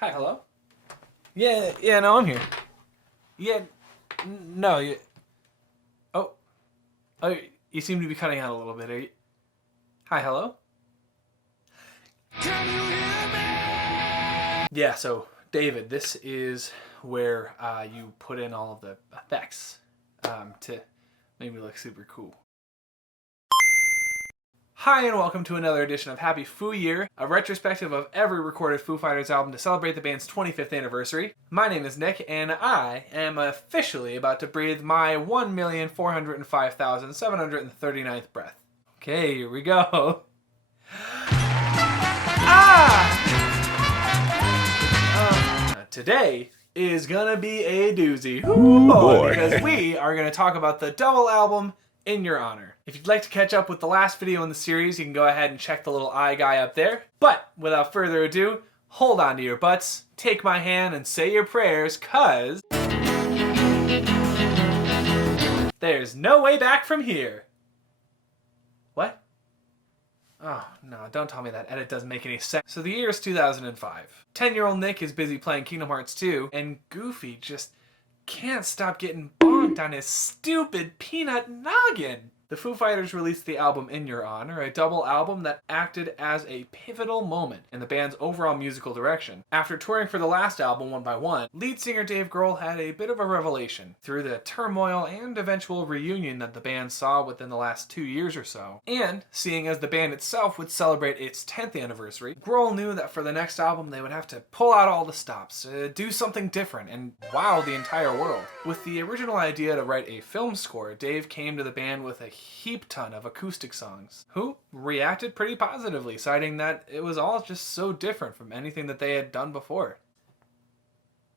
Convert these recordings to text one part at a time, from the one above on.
Hi, hello? Yeah, no, I'm here. Yeah, no, oh, oh, you seem to be cutting out a little bit. Are you, hi, hello? Can you hear me? Yeah, so, David, this is where you put in all of the effects to make me look super cool. Hi and welcome to another edition of Happy Foo Year, a retrospective of every recorded Foo Fighters album to celebrate the band's 25th anniversary. My name is Nick and I am officially about to breathe my 1,405,739th breath. Okay, here we go. Today is gonna be a doozy. Ooh, boy. Because we are gonna talk about the double album In Your Honor. If you'd like to catch up with the last video in the series, you can go ahead and check the little eye guy up there. But without further ado, hold on to your butts, take my hand, and say your prayers, cause there's no way back from here. What? Oh, no, don't tell me that edit doesn't make any sense. So the year is 2005. 10-year-old Nick is busy playing Kingdom Hearts 2, and Goofy just can't stop getting bonked on his stupid peanut noggin. The Foo Fighters released the album In Your Honor, a double album that acted as a pivotal moment in the band's overall musical direction. After touring for the last album, One by One, lead singer Dave Grohl had a bit of a revelation through the turmoil and eventual reunion that the band saw within the last 2 years or so. And, seeing as the band itself would celebrate its 10th anniversary, Grohl knew that for the next album they would have to pull out all the stops, do something different, and wow the entire world. With the original idea to write a film score, Dave came to the band with a heap ton of acoustic songs, who reacted pretty positively, citing that it was all just so different from anything that they had done before.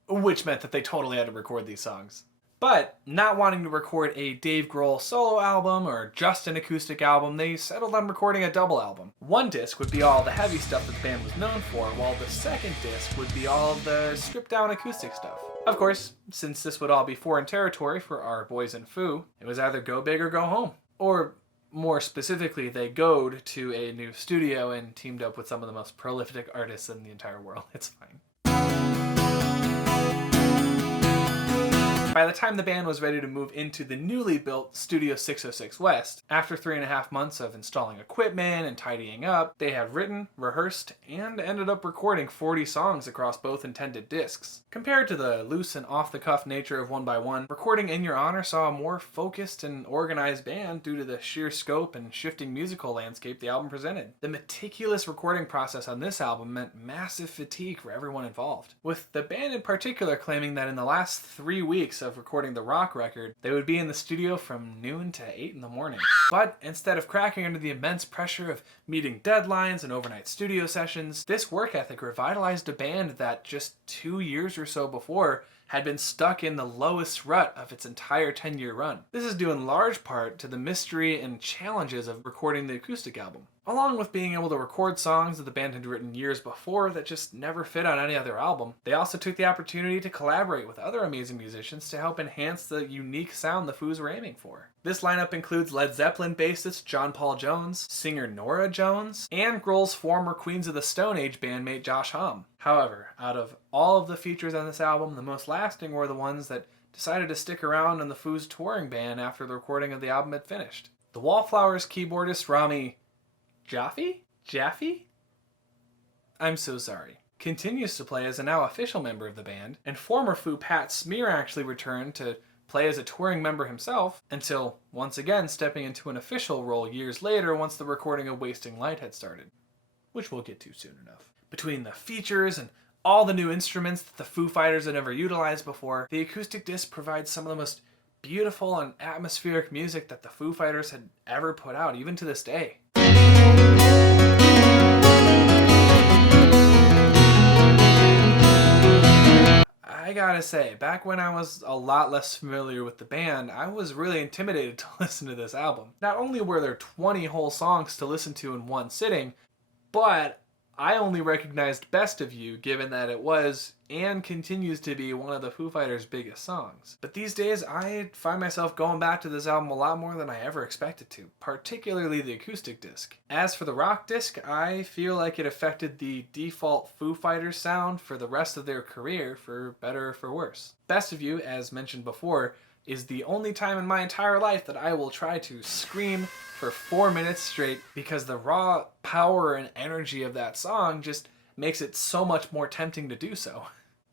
Which meant that they totally had to record these songs. But, not wanting to record a Dave Grohl solo album or just an acoustic album, they settled on recording a double album. One disc would be all the heavy stuff that the band was known for, while the second disc would be all of the stripped down acoustic stuff. Of course, since this would all be foreign territory for our boys in Foo, it was either go big or go home. Or, more specifically, they goed to a new studio and teamed up with some of the most prolific artists in the entire world. It's fine. By the time the band was ready to move into the newly built Studio 606 West, after 3.5 months of installing equipment and tidying up, they had written, rehearsed, and ended up recording 40 songs across both intended discs. Compared to the loose and off-the-cuff nature of One by One, recording In Your Honor saw a more focused and organized band due to the sheer scope and shifting musical landscape the album presented. The meticulous recording process on this album meant massive fatigue for everyone involved, with the band in particular claiming that in the last 3 weeks of recording the rock record, they would be in the studio from noon to 8 in the morning. But instead of cracking under the immense pressure of meeting deadlines and overnight studio sessions, this work ethic revitalized a band that just 2 years or so before had been stuck in the lowest rut of its entire 10-year run. This is due in large part to the mystery and challenges of recording the acoustic album, along with being able to record songs that the band had written years before that just never fit on any other album. They also took the opportunity to collaborate with other amazing musicians to help enhance the unique sound the Foos were aiming for. This lineup includes Led Zeppelin bassist John Paul Jones, singer Norah Jones, and Grohl's former Queens of the Stone Age bandmate Josh Homme. However, out of all of the features on this album, the most lasting were the ones that decided to stick around in the Foos touring band after the recording of the album had finished. The Wallflowers keyboardist Rami Jaffe? I'm so sorry. Continues to play as a now official member of the band, and former Foo Pat Smear actually returned to play as a touring member himself, until once again stepping into an official role years later once the recording of Wasting Light had started, which we'll get to soon enough. Between the features and all the new instruments that the Foo Fighters had never utilized before, the acoustic disc provides some of the most beautiful and atmospheric music that the Foo Fighters had ever put out, even to this day. I gotta say, back when I was a lot less familiar with the band, I was really intimidated to listen to this album. Not only were there 20 whole songs to listen to in one sitting, but I only recognized Best of You given that it was and continues to be one of the Foo Fighters' biggest songs. But these days, I find myself going back to this album a lot more than I ever expected to, particularly the acoustic disc. As for the rock disc, I feel like it affected the default Foo Fighters sound for the rest of their career, for better or for worse. Best of You, as mentioned before, is the only time in my entire life that I will try to scream for 4 minutes straight because the raw power and energy of that song just makes it so much more tempting to do so.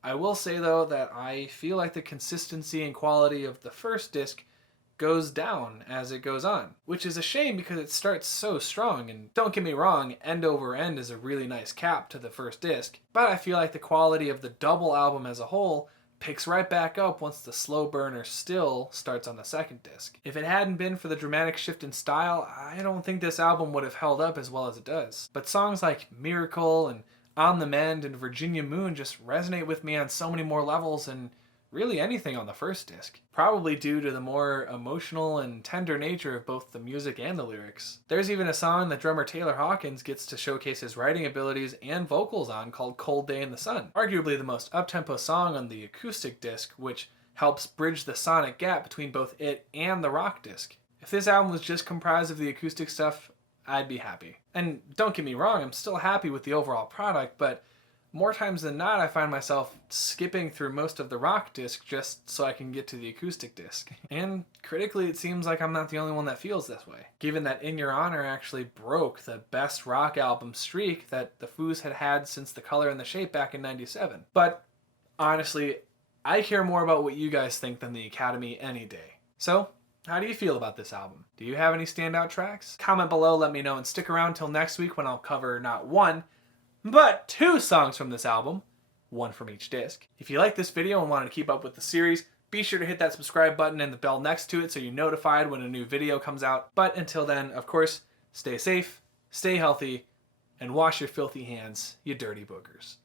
I will say though that I feel like the consistency and quality of the first disc goes down as it goes on, which is a shame because it starts so strong, and don't get me wrong, End Over End is a really nice cap to the first disc, but I feel like the quality of the double album as a whole picks right back up once the slow burner Still starts on the second disc. If it hadn't been for the dramatic shift in style, I don't think this album would have held up as well as it does. But songs like Miracle and On the Mend and Virginia Moon just resonate with me on so many more levels than really anything on the first disc, probably due to the more emotional and tender nature of both the music and the lyrics. There's even a song that drummer Taylor Hawkins gets to showcase his writing abilities and vocals on called Cold Day in the Sun, arguably the most up-tempo song on the acoustic disc, which helps bridge the sonic gap between both it and the rock disc. If this album was just comprised of the acoustic stuff, I'd be happy. And don't get me wrong, I'm still happy with the overall product, but more times than not, I find myself skipping through most of the rock disc just so I can get to the acoustic disc. And critically, it seems like I'm not the only one that feels this way, given that In Your Honor actually broke the best rock album streak that the Foos had had since The Color and the Shape back in '97. But honestly, I care more about what you guys think than the Academy any day. So, how do you feel about this album? Do you have any standout tracks? Comment below, let me know, and stick around till next week when I'll cover not one, but 2 songs from this album, one from each disc. If you like this video and wanted to keep up with the series, be sure to hit that subscribe button and the bell next to it so you're notified when a new video comes out. But until then, of course, stay safe, stay healthy, and wash your filthy hands, you dirty boogers.